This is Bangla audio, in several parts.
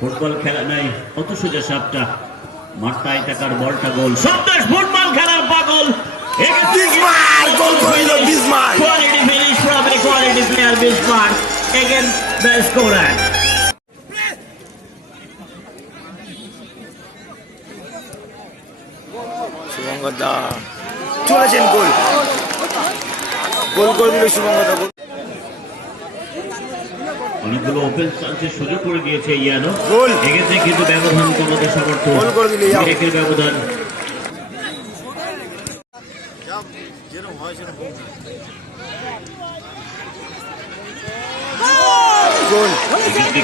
ফুটবল খেলা নাই কত সোজা সাপটা। মাঠটাই টাকার বলটা গোল। সন্দেশ ফুটবল খেলার পাগল। Bismarck! গোল করিল Bismarck! Quality finish from the quality player Bismarck against the scorer Shubhankar দা চলেছেন গোল। গোল করে দিল শুভঙ্কর দা গোল। অনেকগুলো ওপেন চান্সের সুযোগ করে দিয়েছে ইয়ানো। এক্ষেত্রে কিন্তু ব্যবধান কমাতে সমর্থ গোল করে দিল ইয়ানো। একের ব্যবধান।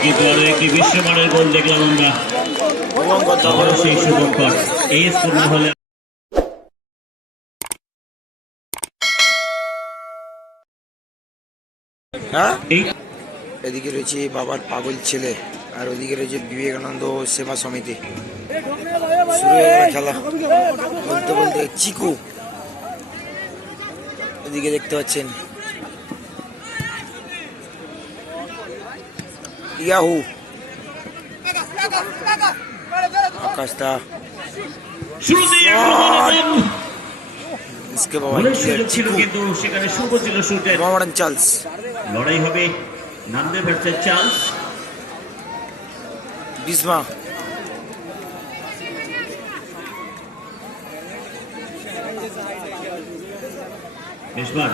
কিন্তু আরও একটি বিশ্বমানের গোল দেখলাম আমরা। আবারও সেই শুভঙ্কর এই স্কোর না হলে হ্যাঁ? এদিকে রয়েছে বাবার পাগল ছেলে আর ওদিকে রয়েছে বিবেকানন্দ সেবা সমিতি। শুরু হয়ে গেল খেলা। বলতে বলতে চিকু। এদিকে দেখতে পাচ্ছেন ইয়াহু। আকাশটা। ইসকে বাবা ছিল কিন্তু সেখানে শুভ ছিল শুটের। মোহামেডান চার্লস। লড়াই হবে নামবে ভার্সেস চার্লস বিসমা বেশবার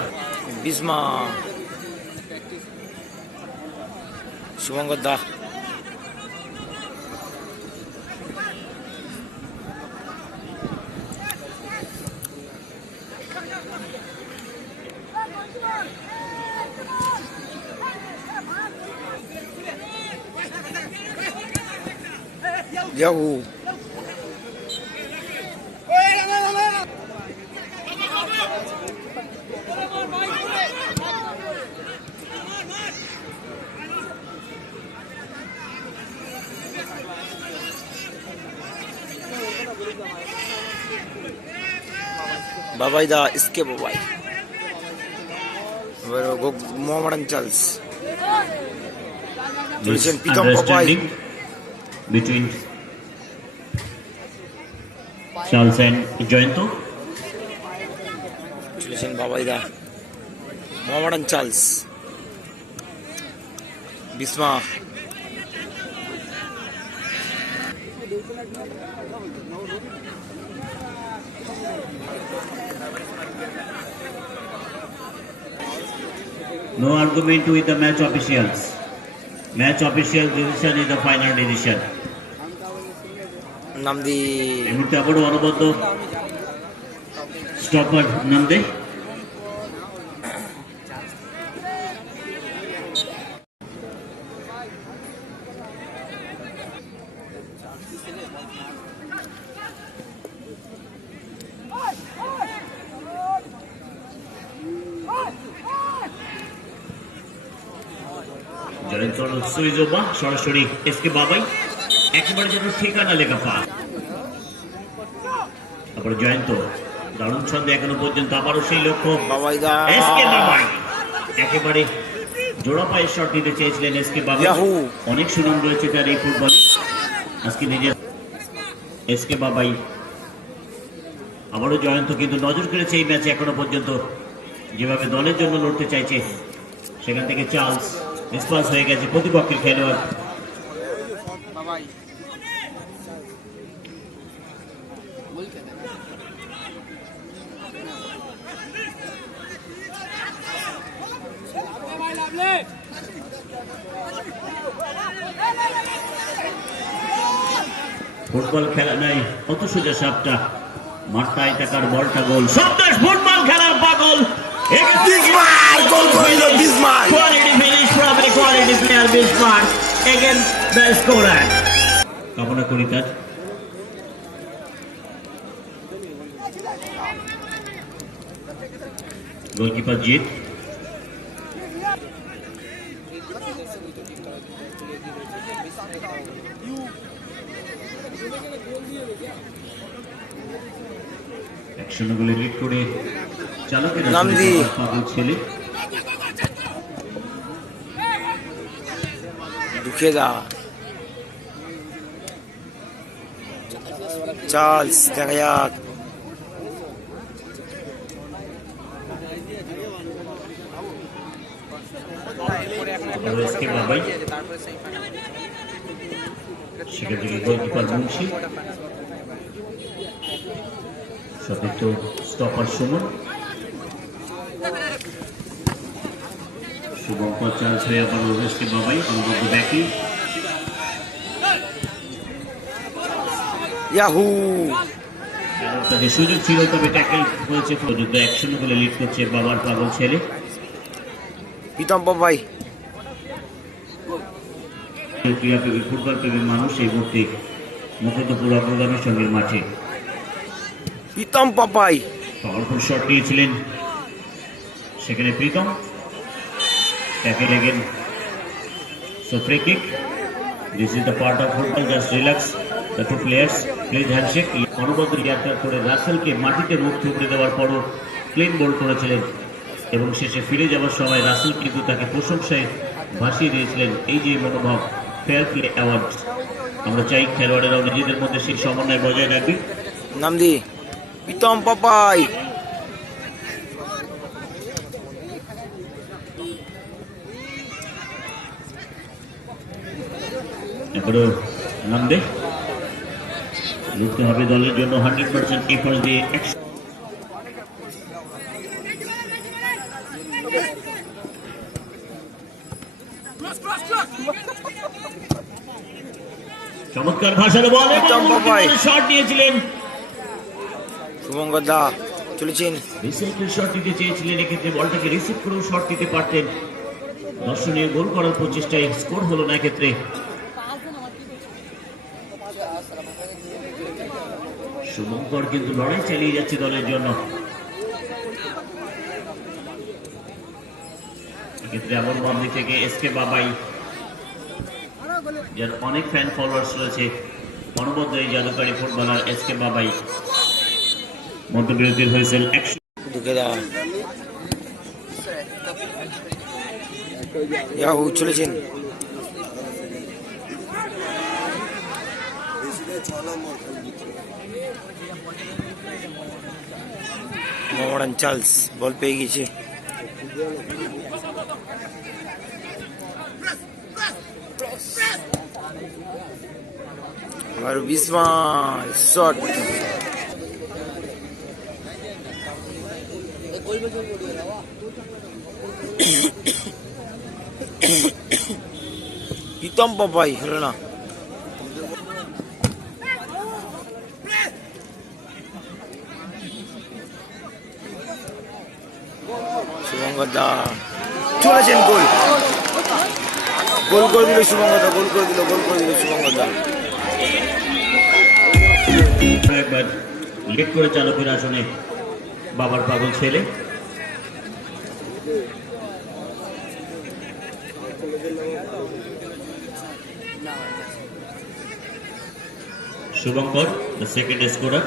বিসমা শুভঙ্কর ইয়াহু বাবাই দা ইসকে বাবাই। মোহামেডান চার্লস। চলেছেন Pritam Papai understanding between Charles and Joyento. চলেছেন বাবাই দা Mohammedan Charles Bismarck No argument with the match officials. Match official decision is the final decision. নাম দি এই মুহূর্তে আবারও অনবদ্য স্টপার নাম দে। জয়ন্তর সুইজোবা সরাসরি এসকে বাবাই। একেবারে যেন ঠিকানা লেখা পা তারপরে জয়ন্ত দারুণ ছন্দে এখনও পর্যন্ত আবারও সেই লক্ষ্য। একেবারে জোড়া পায়ের শট নিতে চেয়েছিলেন এসকে বাবাই ইয়াহু। অনেক সুনাম রয়েছে তার এই ফুটবল। আজকে নিজের এসকে বাবাই। আবারও জয়ন্ত কিন্তু নজর কেড়েছে এই ম্যাচে এখনও পর্যন্ত। যেভাবে দলের জন্য লড়তে চাইছে সেখান থেকে চার্লস নিষ্পাস হয়ে গেছে প্রতিপক্ষের খেলোয়াড়। ফুটবল খেলা নাই কত সোজা সাপটা। মাঠটাই টাকার বলটা গোল। সন্দেশ ফুটবল খেলার পাগল। Bismarck! গোল করিল Bismarck! Quality finish from the quality player Bismarck against the scorer কামনা করি তার? গোলকিপার জিত শূন্য গোলে লিড করে চালকের পাগল ছেলে। ঢুকে যা। চার্লস দেখা যাক। সেক্ষেত্রে গোলকিপার মুন্সি। সতীর্থ স্টপার সুমন শুভঙ্কর চান্স হয়ে আবার এসকে বাবাই ব্যাকি ইয়াহু তাদের সুযোগ ছিল তবে ট্যাকেল হয়েছে। প্রযুক্ত শূন্য বলে লিড করছে বাবার পাগল ছেলে। প্রীতম পাপাই ক্রীড়াপ্রেমী ফুটবল প্রেমী মানুষ এই মুহূর্তে মুকুন্দপুর অগ্রগামী সঙ্গের মাঠে। প্রীতম পাপাই। পাওয়ারফুল শট নিয়েছিলেন। সেখানে Pritam. Tackle again so free kick this is the part of football just relax the two players please handshake অনবদ্য করে রাসেলকে মাটিতে মুখ থুবড়ে দেওয়ার পরও ক্লিন বোল্ড করেছিলেন এবং শেষে ফিরে যাওয়ার সময় রাসেল কিন্তু তাকে প্রশংসায় ভাসিয়ে দিয়েছিলেন। এই যে মনোভাব ফেয়ার প্লে অ্যাওয়ার্ড আমরা চাই খেলোয়াড়েরাও নিজেদের মধ্যে সেই সমন্বয় বজায় রাখবে। নাম দি প্রীতম পাপাই এবারও নামবে লুটতে হবে দলের জন্য হান্ড্রেড পার্সেন্ট এফার্ট দিয়ে চমৎকার ভাষার বল। শট নিয়েছিলেন। শুভঙ্কর দা চলেছেন রিসাইকেল শট দিতে চেয়েছিলেন, এক্ষেত্রে বলটাকে রিসিভ করেও শট দিতে পারতেন। দর্শনীয় গোল করার প্রচেষ্টায় স্কোর হলো না এক্ষেত্রে। শুভঙ্কর কিন্তু লড়াই চালিয়ে যাচ্ছে দলের জন্য। এক্ষেত্রে এমন বামদি থেকে এসকে বাবাই, যার অনেক ফ্যান ফলোয়ার্স রয়েছে অনবদ্য এই জাদুকারী ফুটবলার এসকে বাবাই। মধ্যবিরতির হয়েছেন চলেছেন। মোহামেডান চার্লস বল পেয়ে গেছে আর বিসমা শট। প্রীতম পাপাই হলো না চলেছেন গোল গোল করে দিল শুভঙ্কর গোল করে দিল গোল করে দিল একবার লেট করে চালকের আসনে বাবার পাগল ছেলে। শুভঙ্কর দ্য সেকেন্ড স্কোরার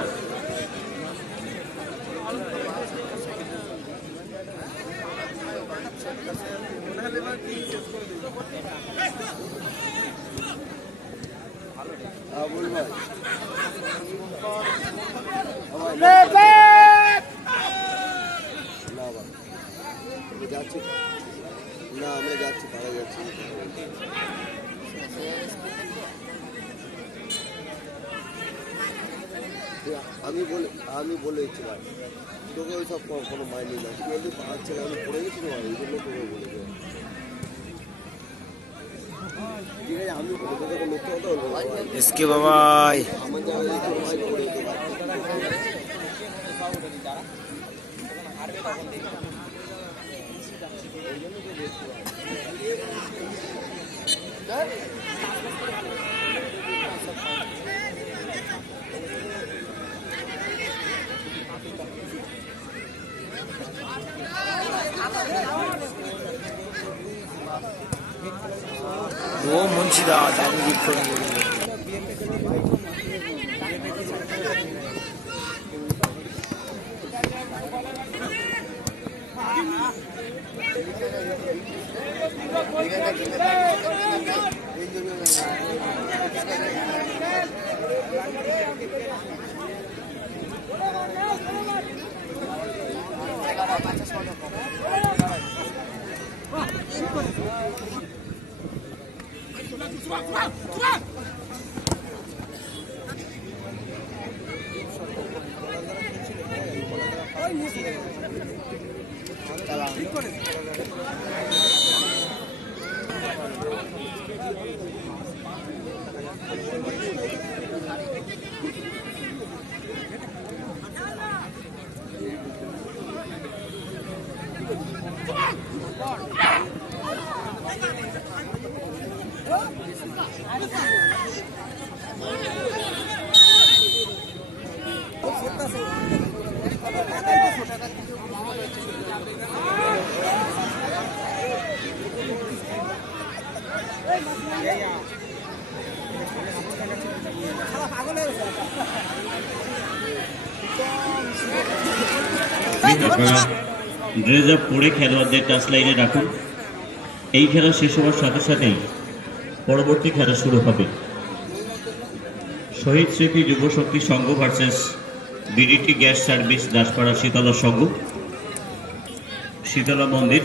যাচ্ছি না আমরা যাচ্ছি পাড়া যাচ্ছি আমি বলে আমি বলে দিচ্ছি ভাই তোকে ওই সব কোনো- মাইনে না তুই যদি পাড়াচ্ছে না আমি পড়ে গেছি ভাই এই জন্য তোকে বলে দেবো ঠিক আছে আমি বলে তোকে মিথ্যে কথা বলব এসকে বাবাই। আমার জায়গায় তোর ভাই পড়ে যেতে পারে 오, 문치다. 나무기 푸는 거. ড্রেস আপ পরে খেলোয়াড়দের টাচ লাইনে রাখুন, এই খেলা শেষ হওয়ার সাথে সাথেই পরবর্তী খেলা শুরু হবে। Shahid Smriti Yuba Shakti Sangha versus BDT gas service Daspara Shitala Sangha, Shitala মন্দির।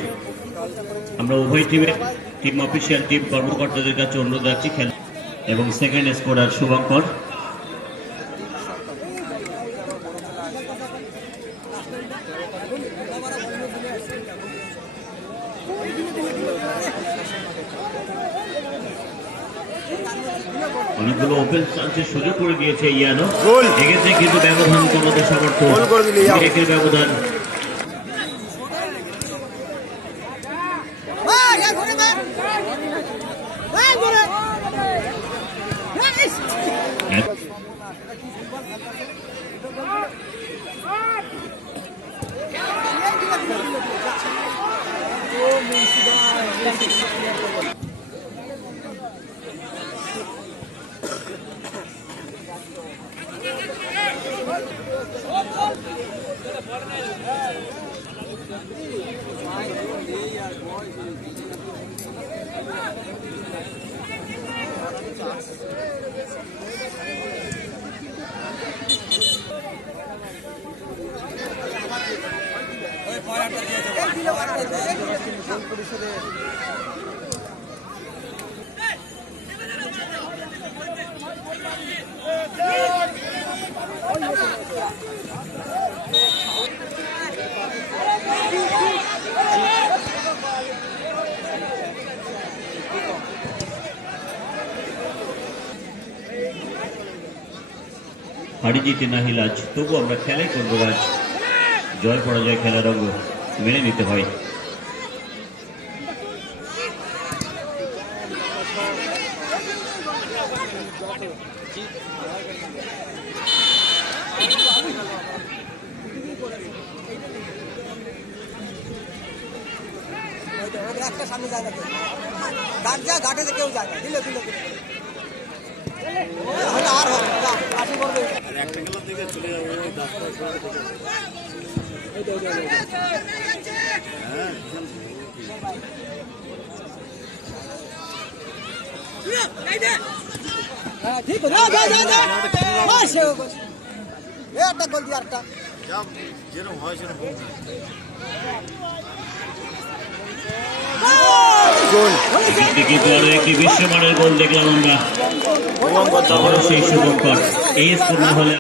আমরা উভয় টিমের টিম অফিসিয়াল টিম কর্মকর্তাদের কাছে অনুরোধ রাখছি খেলা এবং সেকেন্ড স্কোরার শুভঙ্কর। অনেকগুলো ওপেন চান্সের সুযোগ করে দিয়েছে ইয়ানো। এক্ষেত্রে কিন্তু ব্যবধান কমাতে সমর্থ গোল করে দিল ইয়ানো। একের ব্যবধান। এক হারি জিতে নাহিল আজ, তবু আমরা খেলাই করব আজ জয় পরাজয় খেলার অঙ্গ মেনে নিতে হয়। একটা সামনে যা ঘাটে কেউ যায় না। দিলে দিলে হলে আর হবে যা, পাশে পড়বে হ্যাঁ বিশ্বমানের গোল দেখলাম আমরা সেই শুভঙ্কর এই স্কোর না হলে